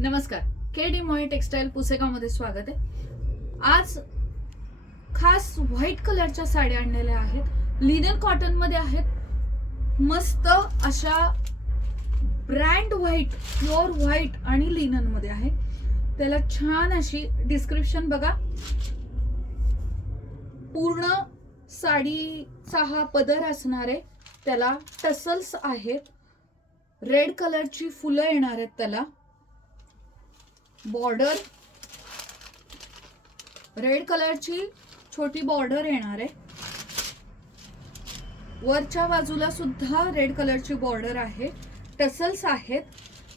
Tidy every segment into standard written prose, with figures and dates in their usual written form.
नमस्कार, के डी मोये टेक्सटाईल पुसेगावमध्ये स्वागत आहे। आज खास व्हाईट कलरच्या साड्या आणलेल्या आहेत, लिनन कॉटन मध्ये आहेत। मस्त अशा ब्रँड व्हाईट, प्युअर व्हाईट आणि लिनन मध्ये आहे। त्याला छान अशी डिस्क्रिप्शन बघा। पूर्ण साडीचा हा पदर असणार आहे, त्याला टसल्स आहेत, रेड कलरची फुलं येणार आहेत, त्याला बॉर्डर रेड कलरची छोटी बॉर्डर येणार आहे। वरच्या बाजूला सुद्धा रेड कलरची बॉर्डर आहे, टसल्स आहेत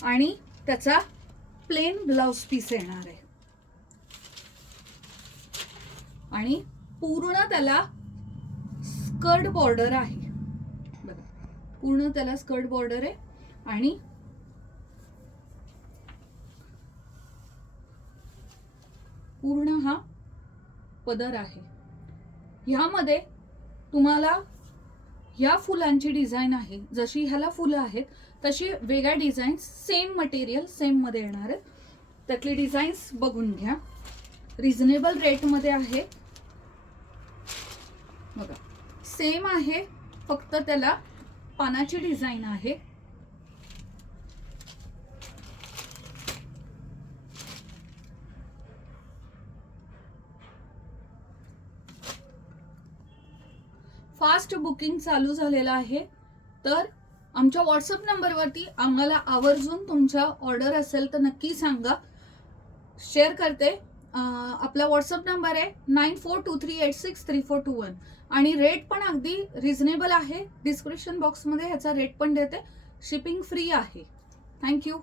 आणि त्याचा प्लेन ब्लाउज पीस येणार आहे आणि पूर्ण त्याला स्कर्ट बॉर्डर आहे बघा। पूर्ण त्याला स्कर्ट बॉर्डर आहे आणि पूर्ण हा पदर आहे। ह्यामध्ये तुम्हाला ह्या फुलांची डिझाइन आहे, जशी ह्याला फुलं आहेत तशी वेगळ्या डिझाईन सेम मटेरियल सेम मध्ये येणार आहेत। त्यातली डिझाईन्स बघून घ्या। रिझनेबल रेट मध्ये आहे बघा, सेम आहे, फक्त त्याला पानाची डिझाइन आहे। फास्ट बुकिंग चालू झालेलं आहे, तर आमच्या व्हॉट्सअप नंबरवरती आम्हाला आवर्जून तुमच्या ऑर्डर असेल तर नक्की सांगा, शेअर करते। आपला व्हॉट्सअप नंबर आहे 9423863421 आणि रेट पण अगदी रिझनेबल आहे। डिस्क्रिप्शन बॉक्समध्ये ह्याचा रेट पण देते, शिपिंग फ्री आहे। थँक्यू।